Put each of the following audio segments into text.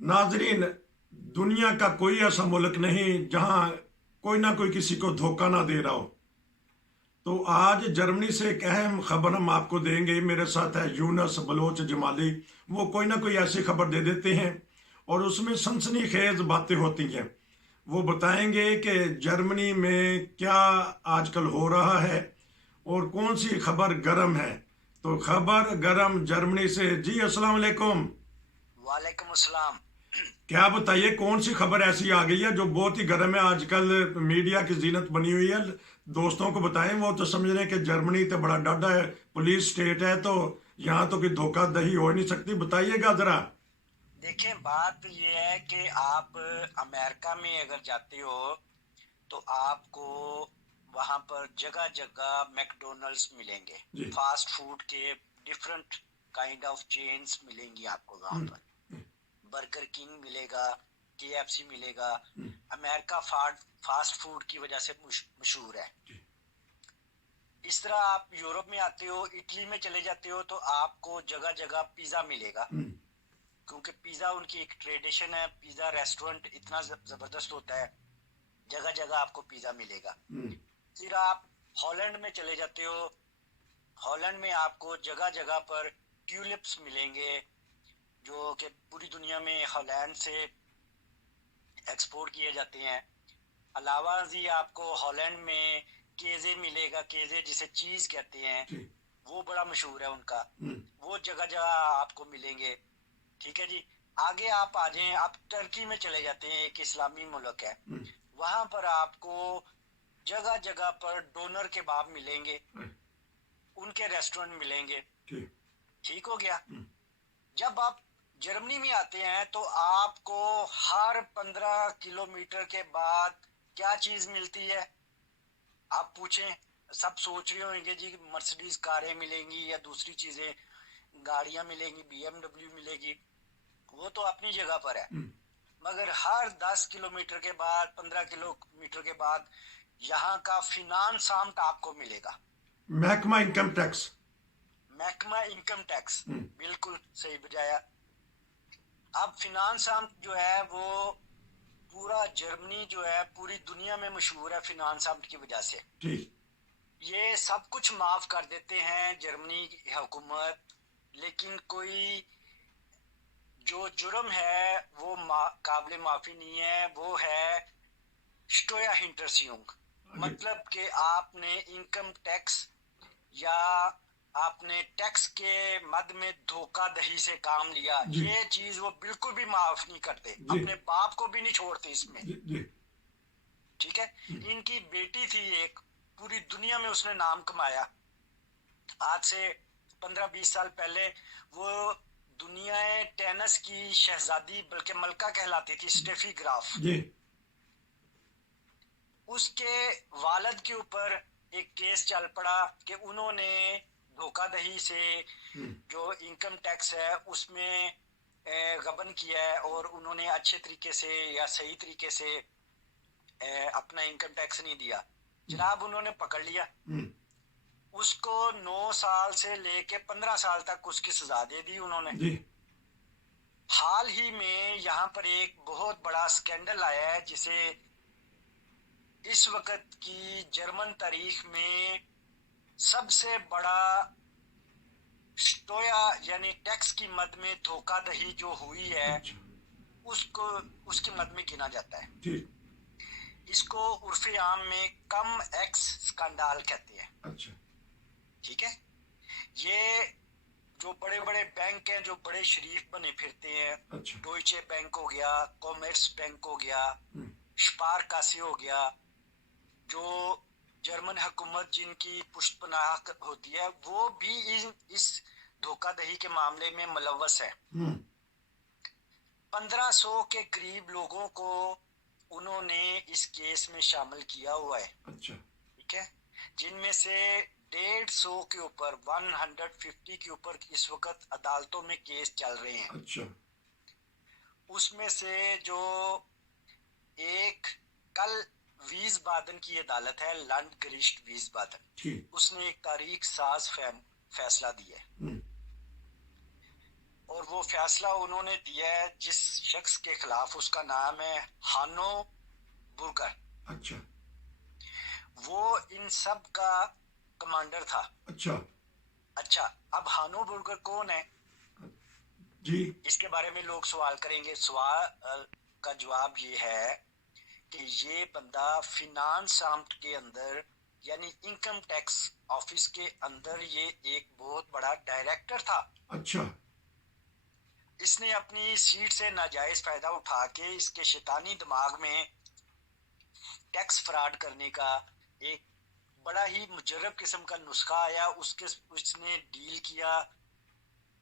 नाजरीन, दुनिया का कोई ऐसा मुल्क नहीं जहां कोई ना कोई किसी को धोखा ना दे रहा हो। तो आज जर्मनी से एक अहम खबर हम आपको देंगे। मेरे साथ है यूनस बलोच जमाली। वो कोई ना कोई ऐसी खबर दे देते हैं और उसमें सनसनीखेज बातें होती हैं। वो बताएंगे कि जर्मनी में क्या आजकल हो रहा है और कौन सी खबर गर्म है। तो खबर गर्म जर्मनी से। जी अस्सलाम वालेकुम। वालेकुम अस्सलाम। क्या बताइए, कौन सी खबर ऐसी आ गई है जो बहुत ही गर्म है, आजकल मीडिया की जीनत बनी हुई है। दोस्तों को बताएं, वो तो समझ रहे हैं कि जर्मनी तो बड़ा डाढ़ा है, पुलिस स्टेट है, तो यहाँ तो कोई धोखाधड़ी हो ही नहीं सकती। बताइएगा जरा। देखें, बात यह है कि आप अमेरिका में अगर जाते हो तो आपको वहां पर जगह जगह मैकडोनल्ड्स मिलेंगे। जी। फास्ट फूड के डिफरेंट काइंड ऑफ चेन्स मिलेंगी आपको वहां हम्म। पर। बर्गर किंग मिलेगा, केएफसी मिलेगा। हम्म। अमेरिका फास्ट फूड की वजह से मशहूर है। जी। इस तरह आप यूरोप में आते हो, इटली में चले जाते हो तो आपको जगह जगह पिज्जा मिलेगा, हम्म। क्योंकि पिज्जा उनकी एक ट्रेडिशन है। पिज्जा रेस्टोरेंट इतना जबरदस्त होता है, जगह जगह आपको पिज्जा मिलेगा। हम्म। फिर आप हॉलैंड में चले जाते हो, हॉलैंड में आपको जगह जगह पर ट्यूलिप्स मिलेंगे, जो कि पूरी दुनिया में हॉलैंड से एक्सपोर्ट किए जाते हैं। अलावा जी आपको हॉलैंड में केजे मिलेगा, केजे जिसे चीज कहते हैं, जी। वो बड़ा मशहूर है उनका। हम्म। वो जगह जगह आपको मिलेंगे। ठीक है जी। आगे आप आ जाएं, आप टर्की में चले जाते हैं, एक इस्लामी मुल्क है। हम्म। वहां पर आपको जगह जगह पर डोनर केबाब मिलेंगे, उनके रेस्टोरेंट मिलेंगे। ठीक। ठीक हो गया। हम्म। जब आप जर्मनी में आते हैं तो आपको हर 15 किलोमीटर के बाद क्या चीज मिलती है? आप पूछें, सब सोच रहे होंगे जी मर्सिडीज कारें मिलेंगी या दूसरी चीजें, गाड़ियां मिलेंगी, बीएमडब्ल्यू मिलेगी। वो तो अपनी जगह पर है, हम्म। मगर हर 10 किलोमीटर के बाद, 15 किलोमीटर के बाद यहाँ का फिनांस आम्ट आपको मिलेगा। महकमा इनकम टैक्स। महकमा इनकम टैक्स। हम्म। बिल्कुल सही बुझाया। अब फिनांस आम्ट जो है वो पूरा जर्मनी जो है पूरी दुनिया में मशहूर है फिनांस आम्ट की वजह से। ठीक। ये सब कुछ माफ कर देते हैं जर्मनी की हुकूमत, लेकिन कोई जो जुर्म है वो काबिल माफी नहीं है। वो है स्टोया हिंटरसियुंग। आगे। मतलब कि आपने इनकम टैक्स या आपने टैक्स के मद में धोखाधड़ी से काम लिया, जी। ये चीज वो बिल्कुल भी माफ नहीं करते, जी। अपने बाप को भी नहीं छोड़ते इसमें। जी। जी। ठीक है। हम्म। इनकी बेटी थी एक, पूरी दुनिया में उसने नाम कमाया। आज से 15-20 साल पहले वो दुनिया टेनिस की शहजादी बल्कि मलका कहलाती थी, स्टेफी ग्राफ। जी। उसके वालिद के ऊपर एक केस चल पड़ा कि उन्होंने धोखाधड़ी से हम्म। जो इनकम टैक्स है उसमें गबन किया है, और उन्होंने अच्छे तरीके से या सही तरीके से अपना इनकम टैक्स नहीं दिया। जनाब उन्होंने पकड़ लिया हम्म। उसको। 9 साल से लेके 15 साल तक उसकी सजा दे दी उन्होंने। जी। हाल ही में यहाँ पर एक बहुत बड़ा स्कैंडल आया है, जिसे इस वक्त की जर्मन तारीख में सबसे बड़ा स्टोया यानी टैक्स की मद में धोखाधड़ी जो हुई है, अच्छा। उसको उसकी मद में गिना जाता है। ठीक। इसको उर्फे आम में कम एक्स स्कैंडाल कहते हैं। अच्छा। ठीक है। ये जो बड़े बड़े बैंक हैं, जो बड़े शरीफ बने फिरते हैं, अच्छा। डोइचे बैंक हो गया, कॉमर्स बैंक हो गया, हम्म। स्पारकासे हो गया, जो जर्मन हुकूमत जिनकी पुष्टपनाह होती है, वो भी इस धोखाधड़ी के मामले में मुलव्वस है। हम्म। 1500 के करीब लोगों को उन्होंने इस केस में शामिल किया हुआ है। अच्छा। ठीक है। जिनमें से 150 के ऊपर, 150 के ऊपर इस वक्त अदालतों में केस चल रहे हैं। अच्छा। उसमें से जो एक कल वीसबादन की अदालत है, लैंडगरिस्ट वीसबादन, ठीक। उसने एक तारीख साज फैसला दिया है। हम्म। और वो फैसला उन्होंने दिया है जिस शख्स के खिलाफ, उसका नाम है हानो बुरकर। अच्छा वो इन सब का कमांडर था। अच्छा अच्छा, अब हानो बुरकर कौन है? जी इसके बारे में लोग सवाल करेंगे। सवाल का जवाब ये है कि ये बंदा फिनांस आर्म के अंदर, यानी इनकम टैक्स ऑफिस के अंदर, ये एक बहुत बड़ा डायरेक्टर था। अच्छा इसने अपनी सीट से नाजायज फायदा उठा के इसके शैतानी दिमाग में टैक्स फ्रॉड करने का एक बड़ा ही मुजर्रब किस्म का नुस्खा आया। उसने डील किया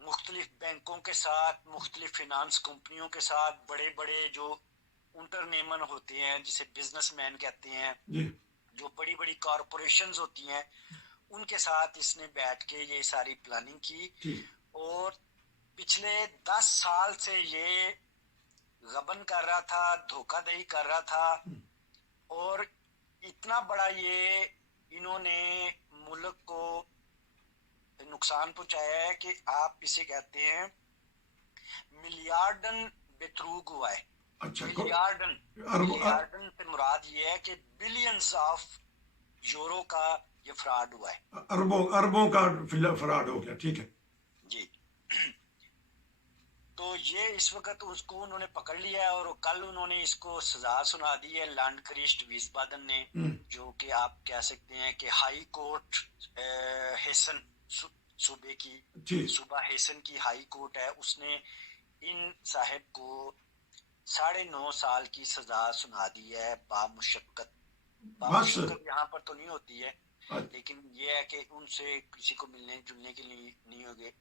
मुख्तलिफ बैंकों के साथ, मुख्तलिफ फिनांस कंपनियों के साथ, बड़े बड़े जो इंटरनेमन होते हैं जिसे बिजनेसमैन कहते हैं, जी जो बड़ी बड़ी कॉरपोरेशंस होती हैं, उनके साथ इसने बैठ के ये सारी प्लानिंग की। ठीक और पिछले 10 साल से ये गबन कर रहा था, धोखाधड़ी कर रहा था। और इतना बड़ा ये इन्होंने मुल्क को नुकसान पहुंचाया है कि आप इसे कहते हैं मिलियार्डन बेतरूग हुआ है। अच्छा मिलियार्डन मिलियार्डन से मुराद ये है कि बिलियंस ऑफ यूरो का ये फ्रॉड हुआ है। अरबों अरबों का फ्रॉड हो गया। ठीक है जी। तो ये इस वक्त उसको उन्होंने पकड़ लिया है और कल उन्होंने इसको सजा सुना दी है लैंडक्रिस्ट विस्बादन ने, जो कि आप कह सकते हैं कि हाई कोर्ट हेसन सूबे की, सूबा हेसन की हाई कोर्ट है। उसने इन साहब को 9.5 साल की सजा सुना दी है बामुशक्कत। बामुशक्कत यहाँ पर तो नहीं होती है, लेकिन ये है कि उनसे किसी को मिलने जुलने के लिए नहीं होगे।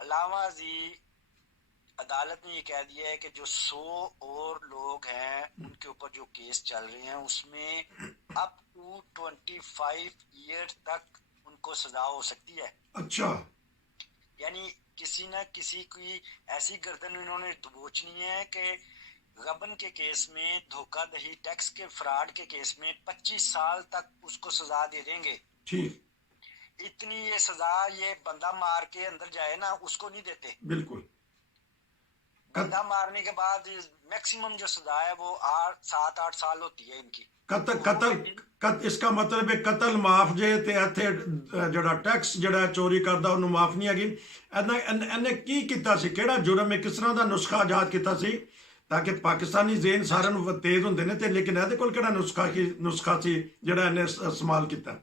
अलावा जी अदालत ने ये कह दिया है कि जो 100 और लोग हैं उनके ऊपर जो केस चल रहे हैं उसमें अप टू 25 ईयर तक उनको सजा हो सकती है। अच्छा यानी किसी न किसी की ऐसी गर्दन इन्होंने दबोचनी है कि गबन के केस में, धोखाधड़ी टैक्स के फ्रॉड के केस में 25 साल तक उसको सजा दे देंगे। ठीक इतनी ये सजा ये बंदा मार के अंदर जाए ना, उसको नहीं देते। बिल्कुल। बंदा मारने के बाद मैक्सिमम जो सजा है वो 7-8 साल होती है इनकी। इसका मतलब है कतल माफ जे ते इथे ਜਿਹੜਾ ਟੈਕਸ ਜਿਹੜਾ ਚੋਰੀ ਕਰਦਾ ਉਹਨੂੰ ਮਾਫ ਨਹੀਂ ਹੈਗੀ। ਇਹਨੇ ਕੀ ਕੀਤਾ ਸੀ, ਕਿਹੜਾ ਜੁਰਮ ਹੈ, ਕਿਸ ਤਰ੍ਹਾਂ ਦਾ ਨੁਸਖਾ ਆਜ਼ਾਦ ਕੀਤਾ ਸੀ ਤਾਂ ਕਿ ਪਾਕਿਸਤਾਨੀ ਜ਼ੇਨ ਸਾਰਿਆਂ ਨੂੰ ਤੇਜ਼ ਹੁੰਦੇ ਨੇ ਤੇ ਲੇਕਿਨ ਇਹਦੇ ਕੋਲ ਕਿਹੜਾ ਨੁਸਖਾ ਸੀ ਜਿਹੜਾ ਇਹਨੇ ਇਸਤੇਮਾਲ ਕੀਤਾ?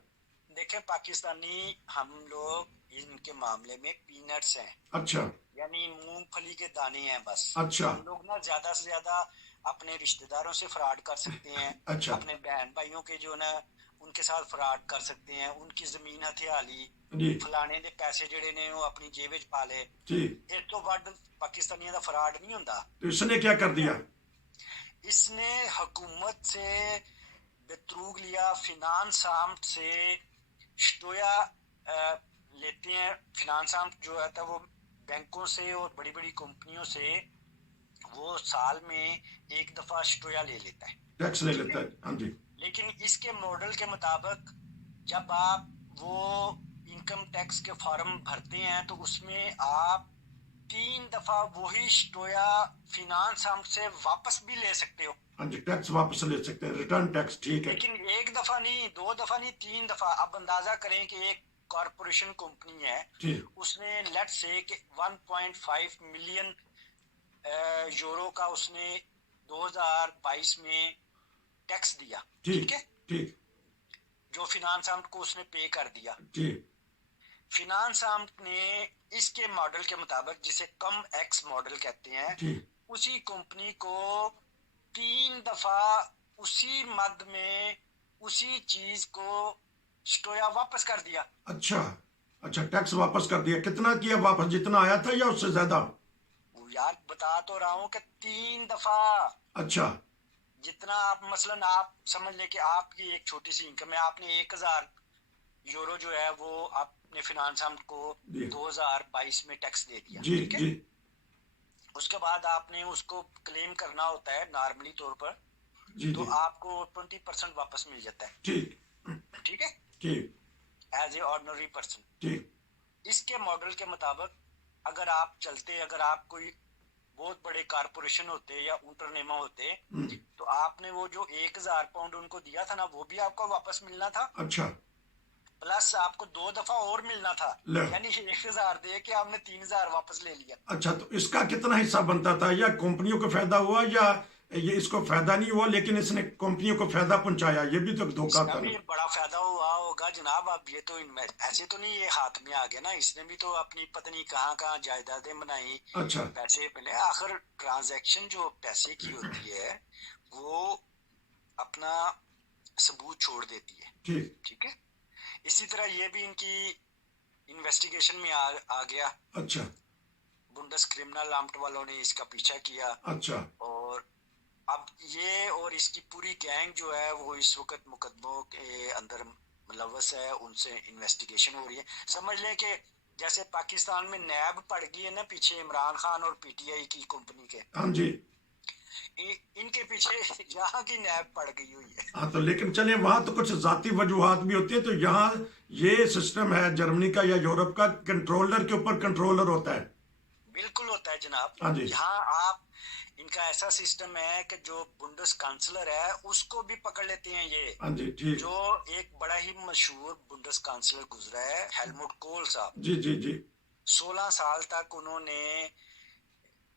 देखें, पाकिस्तानी हम लोग इनके मामले में पीनट्स हैं। अच्छा, यानी मूंगफली के दाने हैं बस। अच्छा, हम लोग ना ज्यादा से ज्यादा अपने रिश्तेदारों से फ्रॉड कर सकते हैं। अच्छा, अपने बहन भाइयों के जो ना उनके साथ फ्रॉड कर सकते हैं। उनकी जमीन हथिया ली, फलाने दे पैसे जेड़े ने वो अपनी जेब विच पा ले। इस तो वड पाकिस्तानियों दा फ्रॉड नहीं होंदा। तो इसने क्या कर दिया? इसने हुकूमत से बेतरूग लिया, फिनांस आर्म से शटोया लेते हैं। फिनांस आर्म जो है वो बैंकों से और बड़ी बड़ी कंपनियों से वो साल में एक दफा शटोया ले लेता है, टैक्स ले लेता है। हाँ जी। लेकिन इसके मॉडल के मुताबिक जब आप वो इनकम टैक्स के फॉर्म भरते हैं तो उसमें आप 3 दफा वही शटोया फिनांस आर्म से वापस भी ले सकते हो। हाँ जी, टैक्स वापस ले सकते हैं, रिटर्न टैक्स। ठीक है, लेकिन एक दफा नहीं, 2 दफा नहीं, 3 दफा। अब अंदाजा करें कि एक कॉरपोरेशन कंपनी है, उसने लेट्स से कि 1.5 मिलियन यूरो का उसने 2022 में टैक्स दिया। ठीक है, ठीक, जो फिनांस आर्म को उसने पे कर दिया। फिनांस आर्म ने इसके मॉडल के मुताबिक, जिसे कम एक्स मॉडल कहते हैं, उसी कंपनी को 3 दफा उसी मद में उसी चीज को स्टोया वापस कर दिया। अच्छा अच्छा, टैक्स वापस कर दिया। कितना किया वापस? जितना आया था या उससे ज्यादा? यार बता तो रहा हूँ कि 3 दफा। अच्छा, जितना आप मसलन आप समझ ले कि आपकी एक छोटी सी इनकम है, आपने 1000 यूरो जो है वो आपने फिनांस आर्म को 2022 में टैक्स दे दिया। ठीक है, उसके बाद आपने उसको क्लेम करना होता है नॉर्मली तौर पर, तो आपको 20% वापस मिल जाता है। ठीक है, एज ए ऑर्डिनरी पर्सन। इसके मॉडल के मुताबिक अगर आप चलते, अगर आप कोई बहुत बड़े कारपोरेशन होते या उल्ट्रानेमा होते, तो आपने वो जो 1,000 पाउंड उनको दिया था ना, वो भी आपको वापस मिलना था, अच्छा प्लस आपको 2 दफा और मिलना था। ले। यानी 1,000 दे के आपने 3,000 वापस ले लिया। अच्छा, तो इसका कितना हिस्सा बनता था, या कंपनियों को फायदा हुआ, या ये इसको फायदा नहीं हुआ लेकिन इसने कंपनियों को फायदा पहुंचाया? ये भी तो एक धोखा इसका था भी ना। बड़ा फायदा हुआ होगा जनाब। अब ये तो ऐसे तो नहीं ये हाथ में आ गया ना, इसने भी तो अपनी पत्नी कहाँ कहाँ जायदादें बनाई, अच्छा पैसे पहले। आखिर ट्रांजैक्शन जो पैसे की होती है वो अपना सबूत छोड़ देती है, ठीक। ठीक है। इसी तरह ये भी इनकी इन्वेस्टिगेशन में आ गया। अच्छा बुंडस क्रिमिनल आम्ट वालों ने इसका पीछा किया, अच्छा और अब ये और इसकी पूरी गैंग जो है वो इस वक्त मुकदमों के अंदर मुलव्वस है, उनसे इन्वेस्टिगेशन हो रही है। समझ लें कि जैसे पाकिस्तान में नैब पड़ गई है ना पीछे इमरान खान और पीटीआई की कंपनी के, हाँ जी। इनके पीछे यहाँ की नैब पड़ गई हुई है। हाँ, तो लेकिन चलिए, वहां तो कुछ जाती वजूहात भी होती है, तो यहाँ ये सिस्टम है जर्मनी का या यूरोप का, कंट्रोलर के ऊपर कंट्रोलर होता है। बिल्कुल होता है जनाब। हाँ जी। यहाँ आप, इनका ऐसा सिस्टम है कि जो बुंडस काउंसलर है उसको भी पकड़ लेते हैं ये। हाँ जी ठीक। जो एक बड़ा ही मशहूर बुंडस काउंसलर गुजरा है, हेलमुट कोल साहब, जी जी जी। 16 साल तक उन्होंने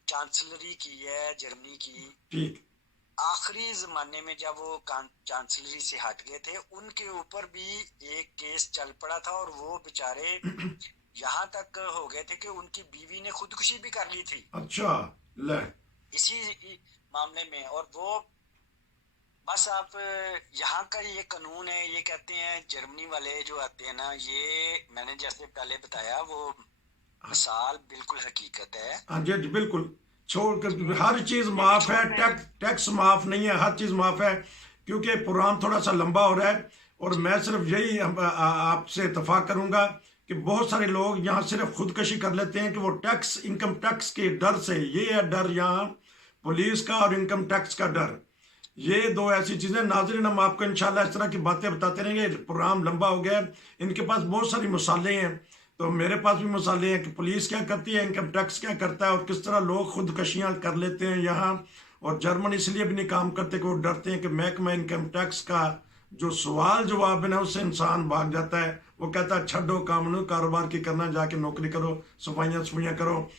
चांसलरी की है जर्मनी की। ठीक। आखिरी जमाने में जब वो चांसलरी से हट गए थे, उनके ऊपर भी एक केस चल पड़ा था, और वो बेचारे यहाँ तक हो गए थे कि उनकी बीवी ने खुदकुशी भी कर ली थी अच्छा ले। इसी मामले में। और वो बस आप, यहाँ का ये कानून है, ये कहते हैं जर्मनी वाले जो आते हैं ना, ये मैंने जैसे पहले बताया वो मिसाल बिल्कुल हकीकत है। हाँ जी जी, बिल्कुल। छोड़ कर ये हर चीज ये भी माफ है, छोड़ते हैं। टैक्स माफ नहीं है, हर चीज माफ है। क्योंकि प्रोग्राम थोड़ा सा लंबा हो रहा है, और मैं सिर्फ यही आपसे इत्तेफाक करूंगा कि बहुत सारे लोग यहाँ सिर्फ खुदकशी कर लेते हैं कि वो टैक्स, इनकम टैक्स के डर से। ये है डर यहाँ पुलिस का और इनकम टैक्स का डर। ये दो ऐसी चीजें। नाज़रीन, हम आपको इंशाल्लाह इस तरह की बातें बताते रहेंगे। प्रोग्राम लंबा हो गया है, इनके पास बहुत सारी मिसालें हैं, तो मेरे पास भी मिसालें हैं कि पुलिस क्या करती है, इनकम टैक्स क्या करता है, और किस तरह लोग खुदकशियां कर लेते हैं यहाँ। और जर्मन इसलिए भी नहीं काम करते कि वो डरते हैं कि महकमा इनकम टैक्स का जो सवाल जवाब है ना, उससे इंसान भाग जाता है। वो कहता है छड्डो कामनू, कारोबार की करना, जाके नौकरी करो, सफाइयाँ सफाइयाँ करो।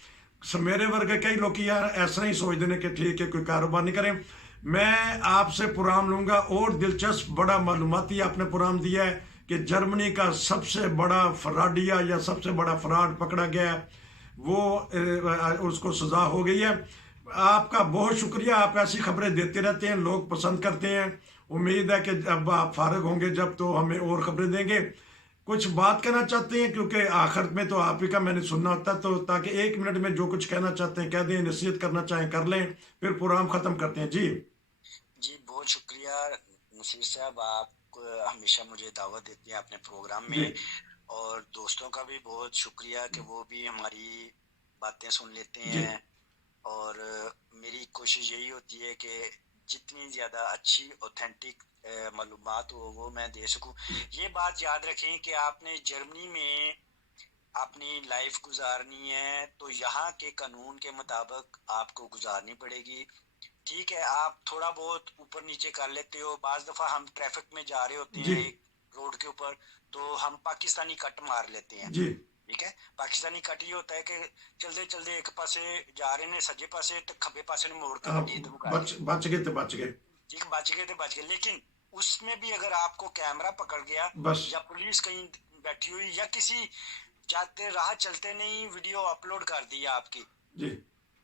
मेरे वर्ग के कई लोग यार ऐसा ही सोचते हैं कि ठीक है, कोई कारोबार नहीं करें। मैं आपसे प्रोग्राम लूंगा, और दिलचस्प बड़ा मालूमाती आपने प्रोग्राम दिया है कि जर्मनी का सबसे बड़ा फ्रॉडिया या सबसे बड़ा फ्रॉड पकड़ा गया है, वो उसको सजा हो गई है। आपका बहुत शुक्रिया, आप ऐसी खबरें देते रहते हैं, लोग पसंद करते हैं। उम्मीद है कि अब आप फारिग होंगे जब, तो हमें और खबरें देंगे। कुछ बात कहना चाहते हैं, क्योंकि आखिर में तो आप ही का मैंने सुनना होता है, तो ताकि 1 मिनट में जो कुछ कहना चाहते हैं कह दें, नसीहत करना चाहें कर लें, फिर प्रोग्राम खत्म करते हैं। जी जी बहुत शुक्रिया नसीर साहब, आप हमेशा मुझे दावत देती हैं अपने प्रोग्राम जी में। और दोस्तों का भी बहुत शुक्रिया कि वो भी हमारी बातें सुन लेते जी हैं। और मेरी कोशिश यही होती है कि जितनी ज़्यादा अच्छी ऑथेंटिक मालूमात हो वो मैं दे सकूं। ये बात याद रखें कि आपने जर्मनी में अपनी लाइफ गुजारनी है तो यहाँ के कानून के मुताबिक आपको गुजारनी पड़ेगी। ठीक है, आप थोड़ा बहुत ऊपर नीचे कर लेते हो, बाज दफा हम ट्रैफिक में जा रहे होते जी हैं एक रोड के ऊपर, तो हम पाकिस्तानी कट मार लेते हैं। जी ठीक है, पाकिस्तानी कट ये होता है कि चलते चलते एक पासे जा रहे ने सज्जे पासे तो खब्बे पासे ने मोड़ के गड्डी बच गए तो बच गए। ठीक, बच गए तो बच गए। लेकिन उसमें भी अगर आपको कैमरा पकड़ गया, बस या पुलिस कहीं बैठी हुई, या किसी जाते राह चलते नहीं वीडियो अपलोड कर दी आपकी, जी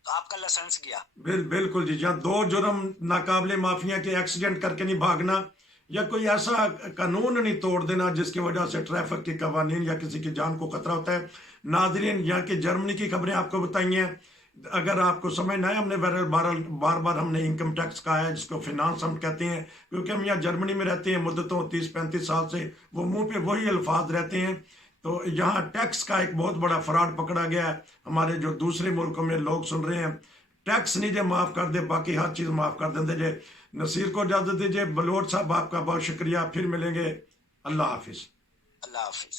तो आपका लाइसेंस गया। बिल्कुल जी। जहाँ दो जुर्म नाकाबले माफिया के, एक्सीडेंट करके नहीं भागना, या कोई ऐसा कानून नहीं तोड़ देना जिसकी वजह से ट्रैफिक के कवानीन या किसी की जान को खतरा होता है। नाजरीन, यहाँ की जर्मनी की खबरें आपको बताई हैं। अगर आपको समझ ना आए, हमने बार बार हमने इनकम टैक्स कहा है, जिसको फिनांस हम कहते हैं, क्योंकि हम यहाँ जर्मनी में रहते हैं मुद्दतों 30-35 साल से, वो मुंह पे वही अल्फाज रहते हैं। तो यहाँ टैक्स का एक बहुत बड़ा फ्रॉड पकड़ा गया है। हमारे जो दूसरे मुल्कों में लोग सुन रहे हैं, टैक्स नहीं जे माफ कर दे, बाकी हर चीज माफ कर देंगे जे। नसीर को इजाजत दीजिए। बलोच साहब, आपका बहुत शुक्रिया, फिर मिलेंगे। अल्लाह हाफिज। अल्लाह हाफिज।